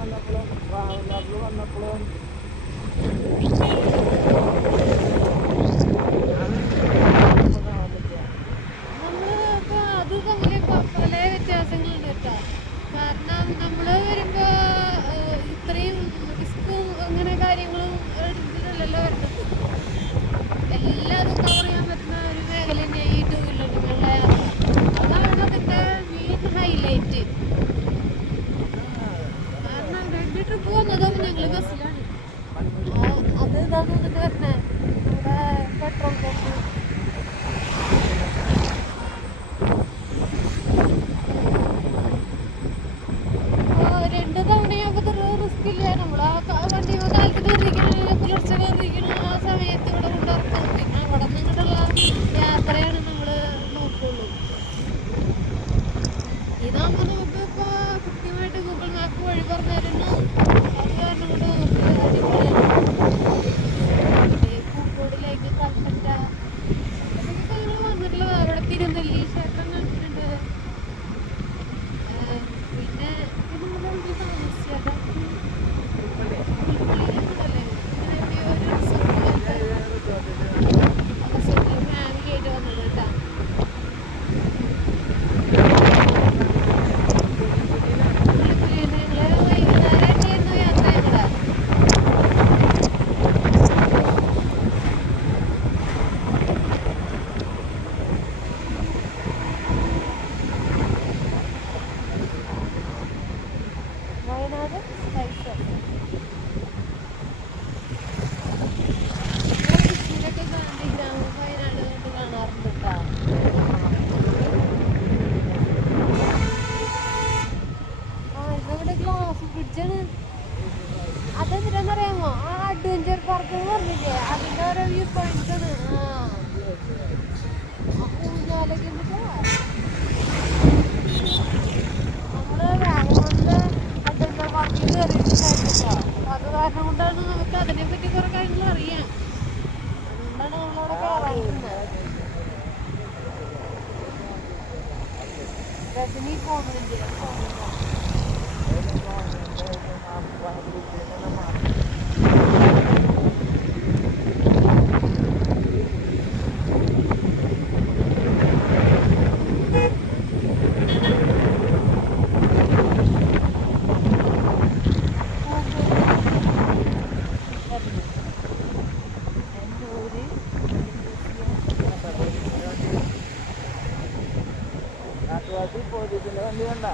വന്നപ്പോഴും ട്രാവലറിൽ വന്നപ്പോഴും അത് തമ്മിൽ പ- പല വ്യത്യാസങ്ങളുണ്ട് കേട്ടോ. കാരണം നമ്മൾ വരുമ്പോ ഏഹ്, ഇത്രയും റിസ്ക്കും അങ്ങനെ കാര്യങ്ങളും എടുത്തിട്ടല്ലല്ലോ രണ്ട് ട്രിപ്പ് വന്നതും ഞങ്ങൾ ബസ്സിലാണ് അത് ഇതാ തോന്നിട്ട് വരണേ നമ്മുടെ പെട്രോൾ രണ്ട് തവണയാകുമ്പോൾ റിസ്ക് ഇല്ല. നമ്മൾ ആ വണ്ടി കാലത്ത് കയറിയിരിക്കണം പുലർച്ചെ കയറിയിരിക്കണം ആ സമയത്ത് ഇവിടെ കൊണ്ടിറക്കും പിന്നെ അവിടെ നമ്മൾ നോക്കുള്ളൂ. ഇതാകുമ്പോൾ നമുക്ക് ഇപ്പോൾ കൃത്യമായിട്ട് ഗൂഗിൾ മാപ്പ് വഴി പറഞ്ഞു ഗ്ലാസ് ബ്രിഡ്ജാണ് അതെന്തിനാന്നറിയാമോ ആ അഡ്വഞ്ചർ പാർക്ക് എന്ന് പറഞ്ഞില്ലേ? അതിന്റെ ഓരോ വ്യൂ പോയിന്റ്സ് ആണ്. ആ. ആ അതിനെ പറ്റി കുറെ കാര്യങ്ങൾ അറിയാം. അതുകൊണ്ടാണ് നമ്മളവിടെ പറയുന്നത് രജനി പോകുന്നുണ്ട് നാട്ടുകാർക്ക് പോലീസിന്റെ വണ്ടി കണ്ട